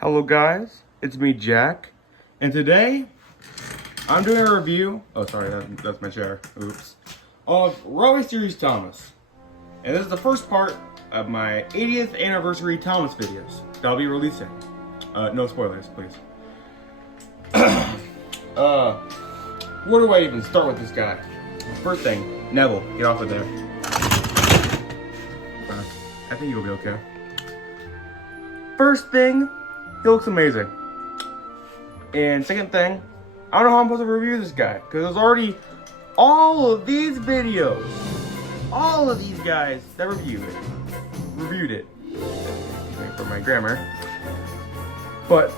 Hello guys, it's me Jack, and today I'm doing a review, that's my chair, oops, of RWS Thomas. And this is the first part of my 80th anniversary Thomas videos that I'll be releasing. No spoilers, please. Where do I even start with this guy? First thing, Neville, get off of there. I think you'll be okay. First thing, he looks amazing. And second thing, I don't know how I'm supposed to review this guy, because there's already all of these videos, all of these guys that reviewed it. Wait for my grammar. But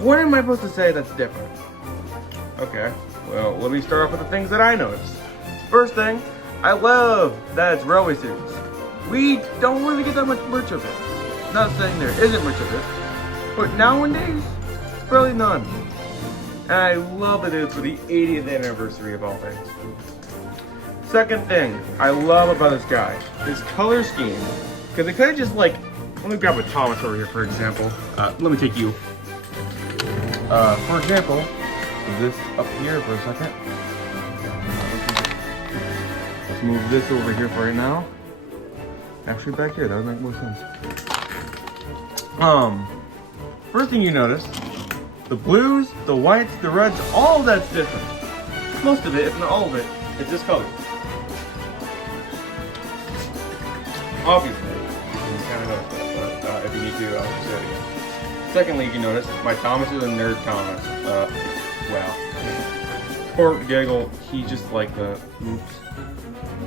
what am I supposed to say that's different? Okay, well, let me start off with the things that I noticed. First thing, I love that it's railway series. We don't really get that much merch of it. Not saying there isn't much of it, but nowadays, barely none. And I love that it's for the 80th anniversary of all things. Second thing I love about this guy, his color scheme. Because it could have just let me grab a Thomas over here for example. Let me take you. For example, this up here for a second. Let's move this over here for right now. Actually back here, that would make more sense. First thing you notice, the blues, the whites, the reds, all of that's different. Most of it, if not all of it, is this color. Obviously, you can kind of notice that, but if you need to, I'll just say it again. Secondly, you can notice, my Thomas is a nerd Thomas. Wow. Poor Gaggle, he just like the oops.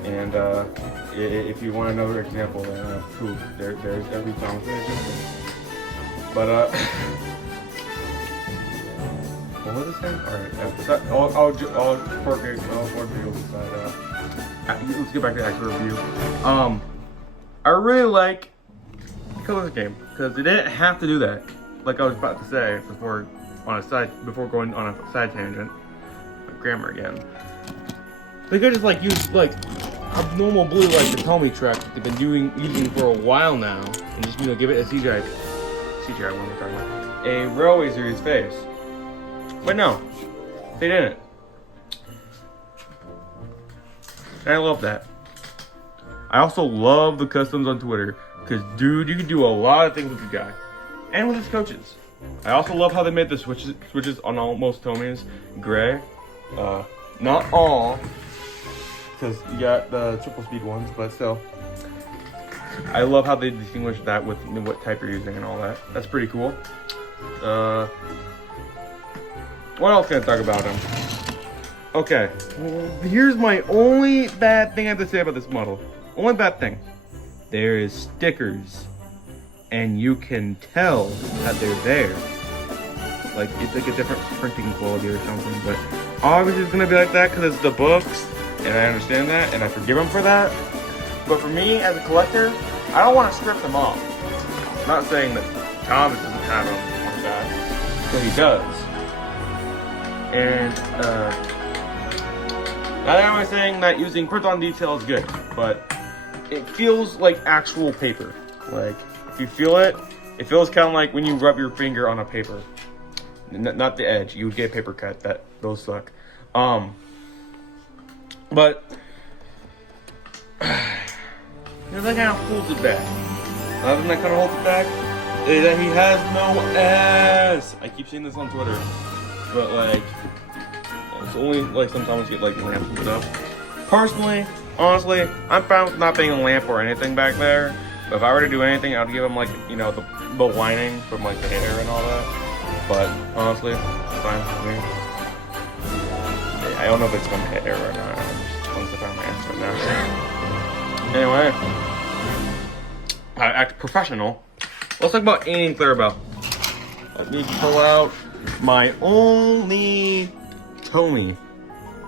And if you want another example, poop, there's every Thomas in existence. But what was this thing? Alright, I'll forget decide. Let's get back to the actual review. I really like the color of the game because they didn't have to do that. Like I was about to say before going on a side tangent, grammar again. They could just use a normal blue like the Tomy track that they've been using for a while now, and just give it a CGI, what am I talking about? A railway series face. But no, they didn't. And I love that. I also love the customs on Twitter, because dude, you can do a lot of things with the guy. And with his coaches. I also love how they made the switches on almost Tomy's gray. Not all, because you got the triple speed ones, but still. I love how they distinguish that with what type you're using and all that. That's pretty cool. What else can I talk about him? Okay, here's my only bad thing I have to say about this model. Only bad thing. There is stickers, and you can tell that they're there. Like, it's like a different printing quality or something, but obviously it's gonna be like that because it's the books, and I understand that, and I forgive them for that. But for me, as a collector, I don't want to strip them off. I'm not saying that Thomas doesn't have them on that, but he does. And I'm not saying that using print-on detail is good, but it feels like actual paper. Like, if you feel it, it feels kind of like when you rub your finger on a paper. Not the edge. You would get a paper cut. Those suck. But that kind of holds it back. Another thing that kind of holds it back is that he has no ass. I keep seeing this on Twitter, but it's only sometimes get lamps and stuff. Personally, honestly, I'm fine with not being a lamp or anything back there. But if I were to do anything, I'd give him the lining from the hair and all that. But honestly, it's fine with me. I don't know if it's from hair or not. I'm just going to find my answer now. Anyway, I act professional. Let's talk about Aiming Clarabel. Let me pull out my only Tomy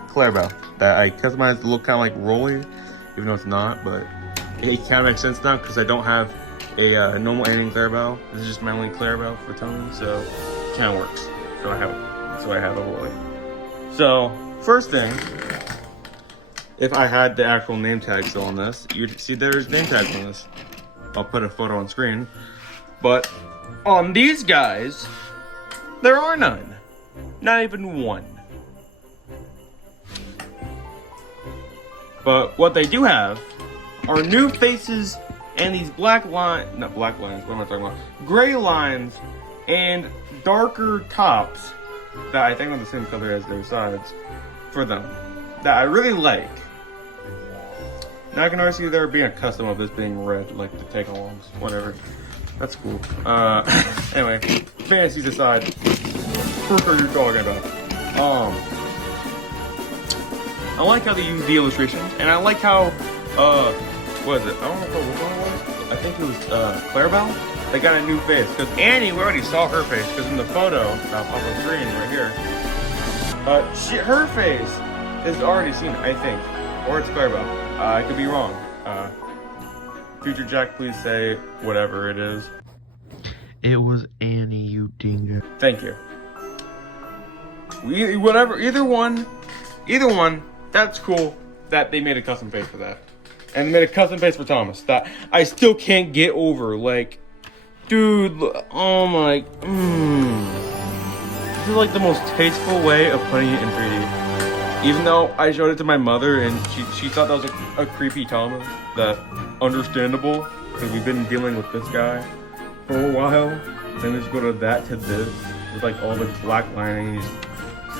Clarabel that I customized to look kind of like Rolly, even though it's not, but it kind of makes sense now because I don't have a normal Aiming Clarabel. This is just my only Clarabel for Tomy, so it kind of works. So I have a Rolly. So first thing, if I had the actual name tag still on this, you'd see there's name tags on this. I'll put a photo on screen. But On these guys, there are none. Not even one. But what they do have are new faces and these black lines, not black lines, what am I talking about? Gray lines and darker tops that I think are the same color as their sides for them that I really like. Now I can already see there being a custom of this being red, like the take-alongs, whatever. That's cool. Anyway, fantasies aside, what are you talking about? I like how they use the illustrations, and I like how, what is it? I don't know which one it was. I think it was, Clarabel. They got a new face, because Annie, we already saw her face, because in the photo, pop on the screen right here, her face is already seen, I think. Or it's Clarabel. I could be wrong. Future Jack, please say whatever it is. It was Annie, you dingo. Thank you. Either one, that's cool that they made a custom face for that. And they made a custom face for Thomas that I still can't get over. Like, dude, oh my, This is like the most tasteful way of putting it in 3D. Even though I showed it to my mother and she thought that was a creepy Thomas, that understandable, because we've been dealing with this guy for a while. Then just go to that to this, with like all the black lining,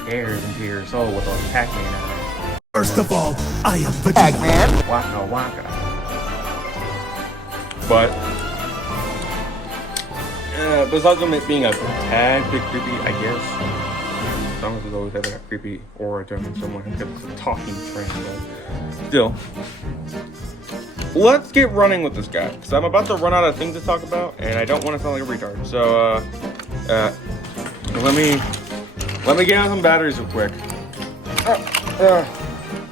stares into your soul with all Pac-Man on it. First of all, I am the Pac-Man. Waka waka. But, besides them it being a tad bit creepy, I guess. Thomas has always had that creepy aura to him, someone who gets a talking train, but still. Let's get running with this guy, because I'm about to run out of things to talk about, and I don't want to sound like a retard. So, let me get out some batteries real quick.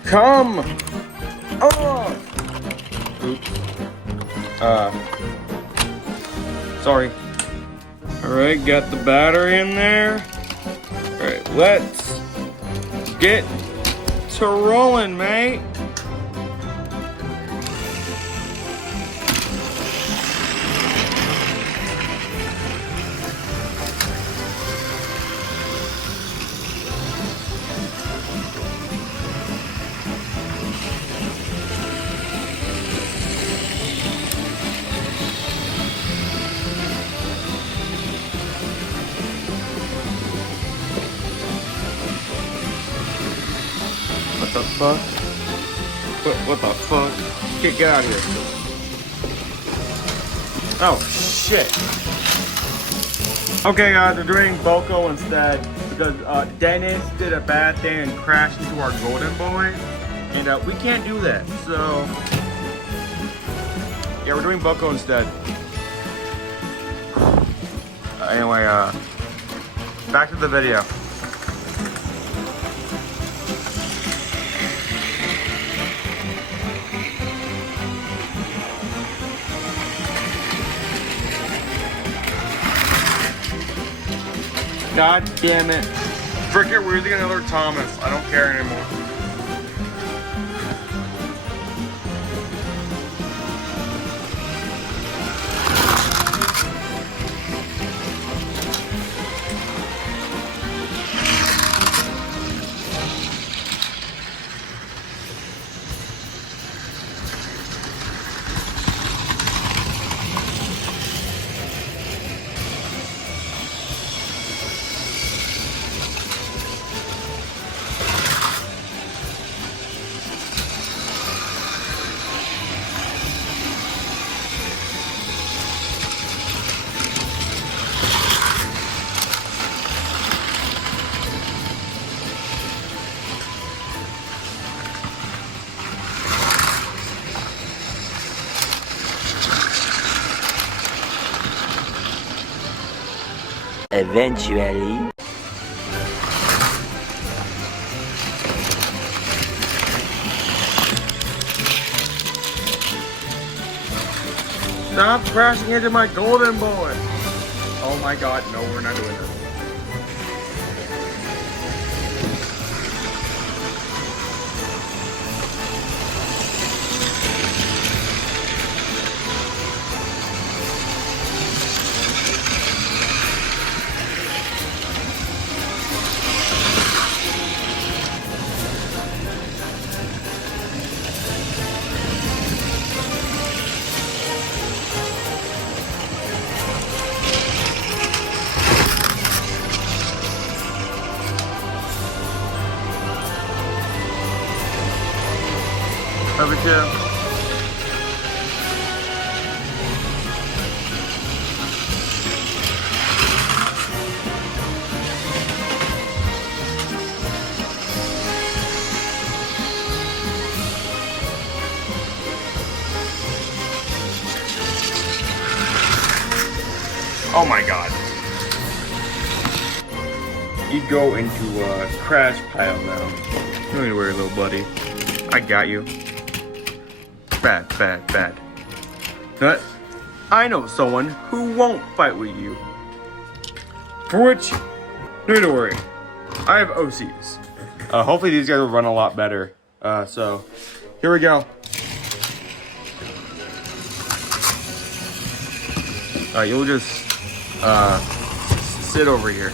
Come! Oops. Sorry. Alright, got the battery in there. Alright, let's get to rolling, mate. What the fuck? What the fuck? Get out of here. Oh, shit. Okay, guys, we're doing Boko instead because Dennis did a bad thing and crashed into our golden boy. And we can't do that, so... yeah, we're doing Boko instead. Anyway, back to the video. God damn it. Frick it, we're using another Thomas. I don't care anymore. Eventually. Stop crashing into my golden boy! Oh my god, no, we're not doing this. ya. Oh my god. You go into a crash pile now. No need to worry, little buddy. I got you. Bad, bad, bad. But I know someone who won't fight with you. For which, no need to worry. I have OCs. Hopefully these guys will run a lot better. So, here we go. You'll just sit over here.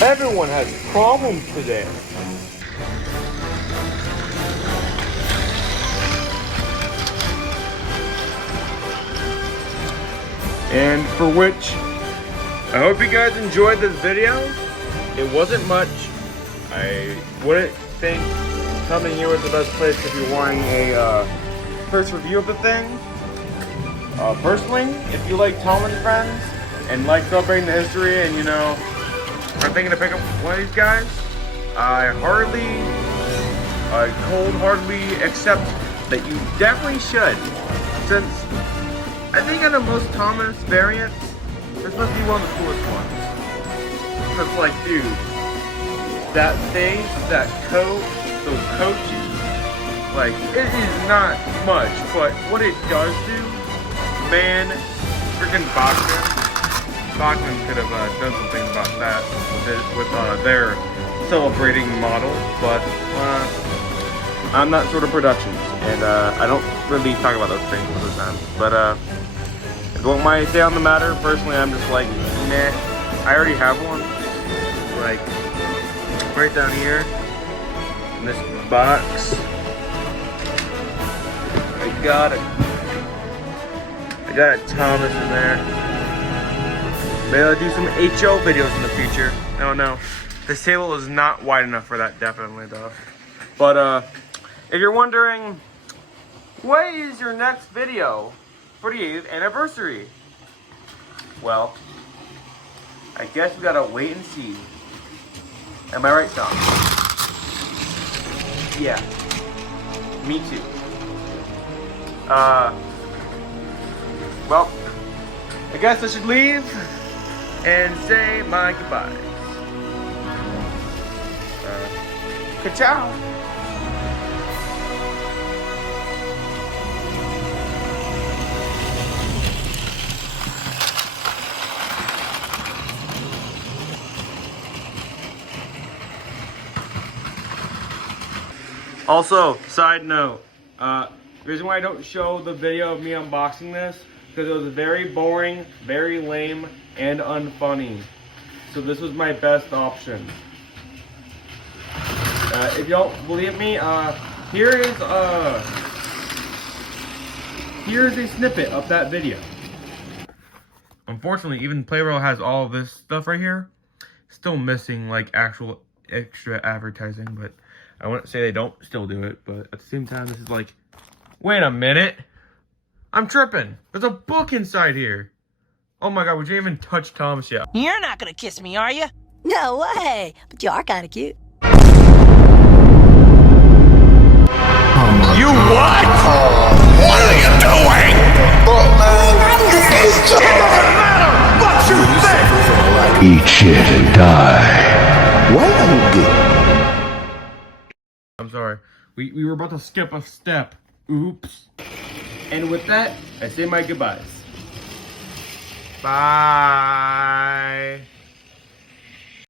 Everyone has problems today. And for which, I hope you guys enjoyed this video. It wasn't much. I wouldn't think coming here was the best place if you're wanting a first review of the thing. Personally, if you like Tom and Friends and like celebrating the history and, you know, are thinking to pick up one of these guys, I cold-heartedly accept that you definitely should. Since I think out of most Thomas variants, this must be one of the coolest ones. Because, like, dude, that face, that coat, those coat shoes, like, it is not much, but what it does do, man, freaking Bachman could have done something about that with their celebrating model, but I'm not sort of productions, and I don't really talk about those things all the time. But if you want my say on the matter, personally, I'm just like, nah, I already have one. Like, right down here in this box, I got a Thomas in there. Maybe I'll do some HO videos in the future. No. This table is not wide enough for that, definitely, though. But, if you're wondering, what is your next video for the 8th anniversary? Well, I guess we gotta wait and see. Am I right, Tom? Yeah. Me too. Well, I guess I should leave and say my goodbyes. Ka-chow. Also, side note, the reason why I don't show the video of me unboxing this, because it was very boring, very lame, and unfunny. So this was my best option. If you don't believe me, here's a snippet of that video. Unfortunately, even playrail has all of this stuff right here. Still missing like actual extra advertising, but I wouldn't say they don't still do it, but at the same time, this is like, wait a minute. I'm tripping. There's a book inside here. Oh my god, would you even touch Thomas yet? You're not gonna kiss me, are you? No way, but you are kind of cute. You what? What are you doing? It doesn't matter what you think! Eat shit and die. What are you doing? I'm sorry. We were about to skip a step Oops. And with that, I say my goodbyes. Bye.